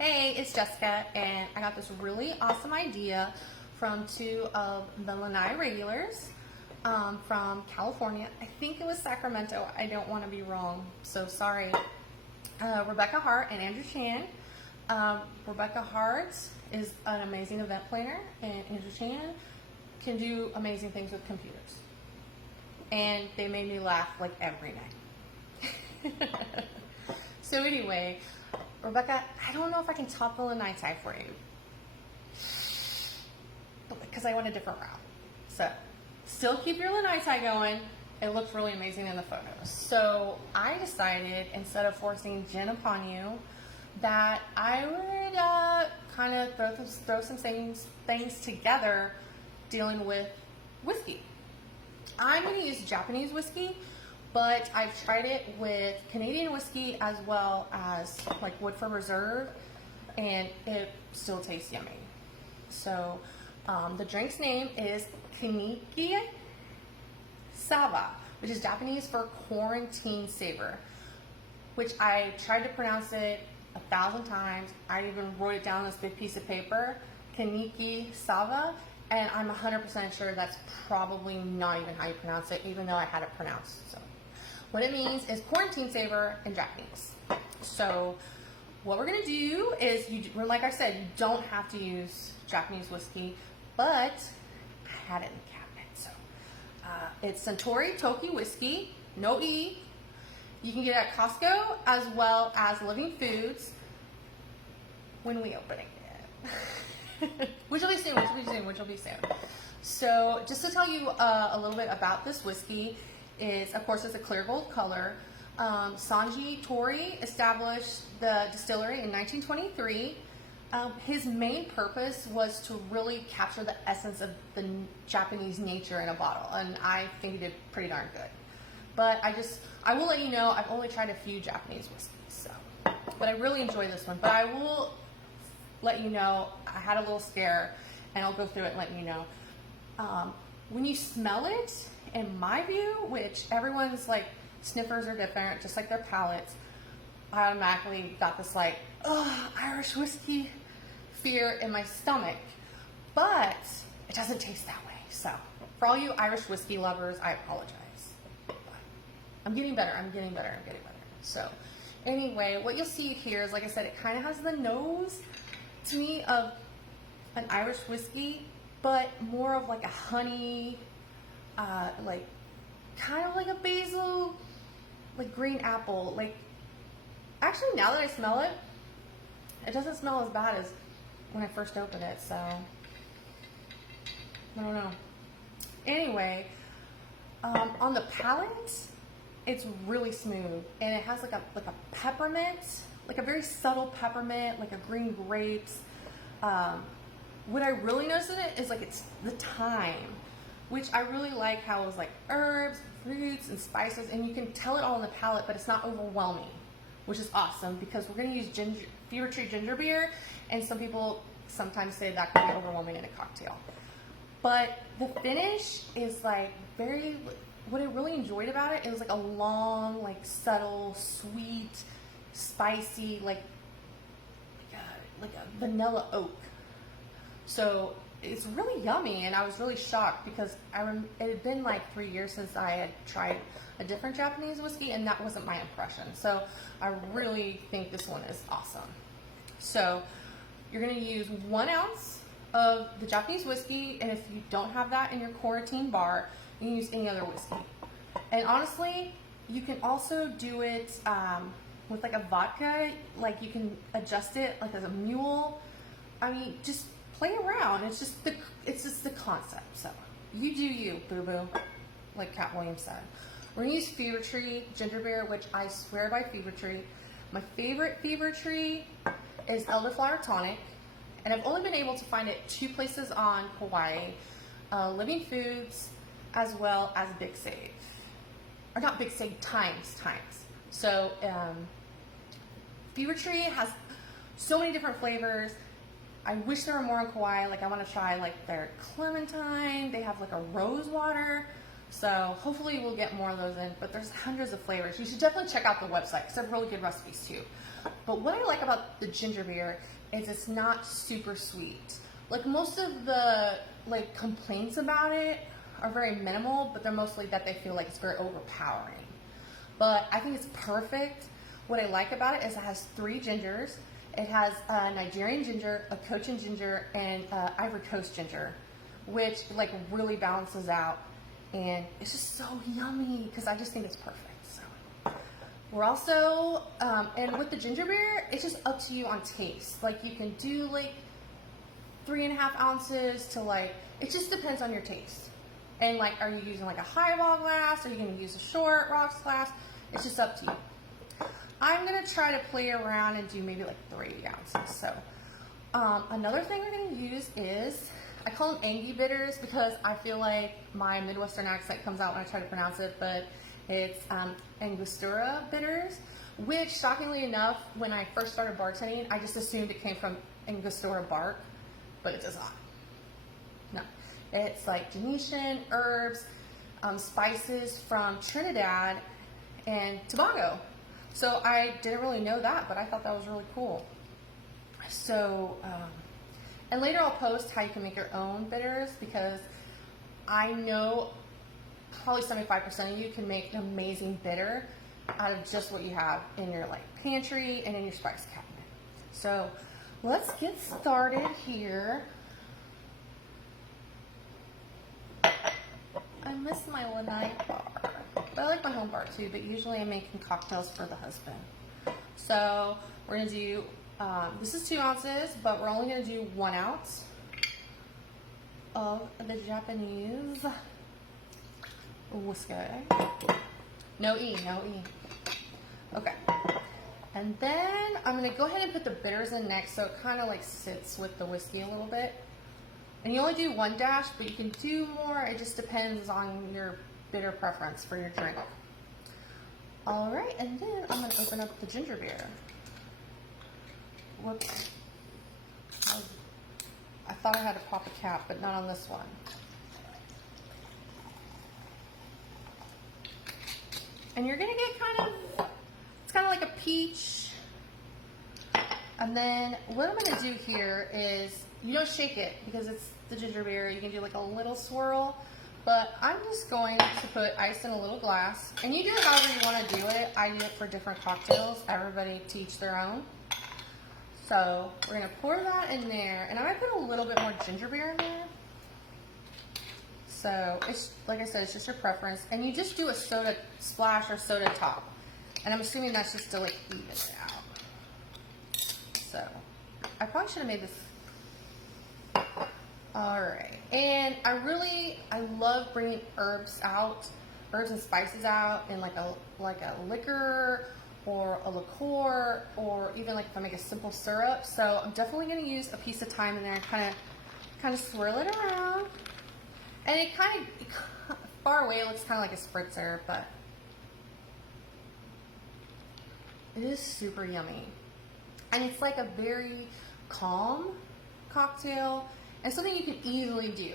Hey, it's Jessica, and I got this really awesome idea from two of the Lanai regulars from California. I think it was Sacramento. I don't want to be wrong, so sorry. Rebecca Hart and Andrew Chan. Rebecca Hart is an amazing event planner, and Andrew Chan can do amazing things with computers. And they made me laugh like every night. So anyway, Rebecca, I don't know if I can top the Lanai tie for you because I went a different route. So still keep your Lanai tie going. It looks really amazing in the photos. So I decided, instead of forcing gin upon you, that I would kind of throw some things together dealing with whiskey. I'm going to use Japanese whiskey, but I've tried it with Canadian whiskey as well as like Woodford Reserve, and it still tastes yummy. So the drink's name is Kaniki Saba, which is Japanese for quarantine saver, which I tried to pronounce it 1,000 times. I even wrote it down on this big piece of paper, Kaniki Saba, and I'm 100% sure that's probably not even how you pronounce it, even though I had it pronounced. So what it means is quarantine saver in Japanese. So what we're gonna do is, like I said, you don't have to use Japanese whiskey, but I had it in the cabinet. So it's Suntory Toki whiskey, no E. You can get it at Costco as well as Living Foods when we open it. Which will be soon. So just to tell you a little bit about this whiskey is, of course, it's a clear gold color. Suntory established the distillery in 1923. His main purpose was to really capture the essence of the Japanese nature in a bottle, and I think he did pretty darn good. But I will let you know, I've only tried a few Japanese whiskeys, so, but I really enjoy this one. But I will let you know, I had a little scare, and I'll go through it and let you know. When you smell it, in my view, which everyone's like sniffers are different, just like their palates, I automatically got this like, Irish whiskey fear in my stomach. But it doesn't taste that way. So for all you Irish whiskey lovers, I apologize. But I'm getting better. So anyway, what you'll see here is, like I said, it kind of has the nose to me of an Irish whiskey, but more of like a honey, like kind of like a basil, like green apple. Like, actually, now that I smell it, it doesn't smell as bad as when I first opened it. So I don't know. Anyway, on the palate, it's really smooth, and it has like a peppermint, like a very subtle peppermint, like a green grapes. What I really noticed in it is like it's the thyme, which I really like how it was like herbs, fruits, and spices, and you can tell it all in the palate, but it's not overwhelming, which is awesome because we're going to use Fever Tree ginger beer, and some people sometimes say that could be overwhelming in a cocktail. But the finish is like what I really enjoyed about it, it was like a long, like subtle, sweet, spicy, like a vanilla oak. So it's really yummy, and I was really shocked because it had been like 3 years since I had tried a different Japanese whiskey, and that wasn't my impression. So I really think this one is awesome. So you're going to use 1 ounce of the Japanese whiskey, and if you don't have that in your quarantine bar, you can use any other whiskey. And honestly, you can also do it with like a vodka, like you can adjust it like as a mule. I mean, just play around. It's just the concept. So you do you, boo boo, like Cat Williams said. We're gonna use Fever Tree ginger beer, which I swear by Fever Tree. My favorite Fever Tree is Elderflower Tonic, and I've only been able to find it 2 places on Hawaii, Living Foods as well as Big Save, or not Big Save, Times. So Fever Tree has so many different flavors. I wish there were more on Kauai. Like, I want to try like their clementine. They have like a rose water. So hopefully we'll get more of those in, but there's hundreds of flavors. You should definitely check out the website because they have really good recipes too. But what I like about the ginger beer is it's not super sweet. Like most of the like complaints about it are very minimal, but they're mostly that they feel like it's very overpowering. But I think it's perfect. What I like about it is it has 3 gingers. It has a Nigerian ginger, a Cochin ginger, and Ivory Coast ginger, which like really balances out. And it's just so yummy because I just think it's perfect. So we're also, and with the ginger beer, it's just up to you on taste. Like you can do like 3.5 ounces to like, it just depends on your taste. And like, are you using like a highball glass? Are you going to use a short rocks glass? It's just up to you. I'm going to try to play around and do maybe like 3 ounces. So another thing we're going to use is, I call them Angie bitters because I feel like my Midwestern accent comes out when I try to pronounce it, but it's Angostura bitters, which shockingly enough, when I first started bartending, I just assumed it came from Angostura bark, but it does not. No, it's like Venetian herbs, spices from Trinidad and Tobago. So I didn't really know that, but I thought that was really cool. So, and later I'll post how you can make your own bitters because I know probably 75% of you can make an amazing bitter out of just what you have in your like pantry and in your spice cabinet. So let's get started here. I miss my lanai bar. But I like my home bar too, but usually I'm making cocktails for the husband. So we're gonna do, this is 2 ounces, but we're only gonna do 1 ounce of the Japanese whiskey. No E, no E. Okay. And then I'm gonna go ahead and put the bitters in next so it kind of like sits with the whiskey a little bit. And you only do 1 dash, but you can do more. It just depends on your bitter preference for your drink. All right, and then I'm gonna open up the ginger beer. Whoops. I thought I had to pop a cap, but not on this one. And you're gonna get it's kind of like a peach. And then what I'm gonna do here is, you don't shake it because it's the ginger beer. You can do like a little swirl, but I'm just going to put ice in a little glass. And you do it however you want to do it. I do it for different cocktails. Everybody to each their own. So we're going to pour that in there. And I'm going to put a little bit more ginger beer in there. So it's, like I said, it's just your preference. And you just do a soda splash or soda top. And I'm assuming that's just to like even it out. So I probably should have made this. All right, and I love bringing herbs and spices out in like a liquor or a liqueur, or even like if I make a simple syrup. So I'm definitely going to use a piece of thyme in there and kind of swirl it around. And it far away it looks kind of like a spritzer, but it is super yummy. And it's like a very calm cocktail. And something you can easily do.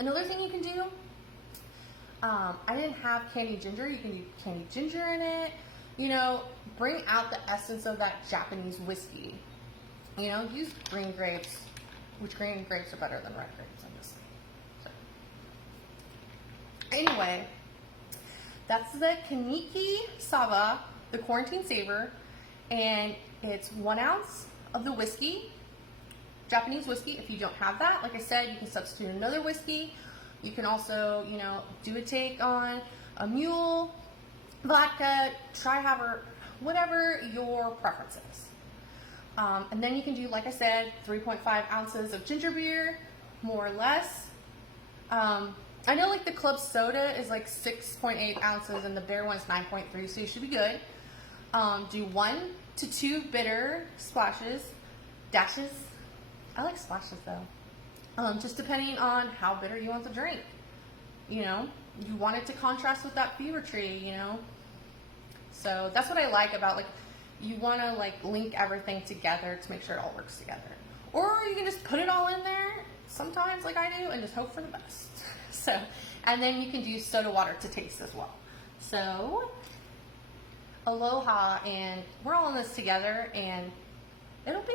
Another thing you can do, I didn't have candied ginger. You can do candied ginger in it. You know, bring out the essence of that Japanese whiskey. You know, use green grapes, which green grapes are better than red grapes, obviously. So. Anyway, that's the Kaniki Saba, the Quarantine Saver, and it's 1 ounce of the whiskey, Japanese whiskey. If you don't have that, like I said, you can substitute another whiskey. You can also, you know, do a take on a mule, vodka, whatever your preference is. And then you can do, like I said, 3.5 ounces of ginger beer, more or less. I know like the club soda is like 6.8 ounces and the beer one's 9.3, so you should be good. Do 1 to 2 bitter dashes. I like splashes though. Just depending on how bitter you want the drink. You know, you want it to contrast with that fever tree, you know. So that's what I like about, like, you want to like link everything together to make sure it all works together. Or you can just put it all in there sometimes like I do and just hope for the best. So, and then you can do soda water to taste as well. So, aloha, and we're all in this together, and it'll be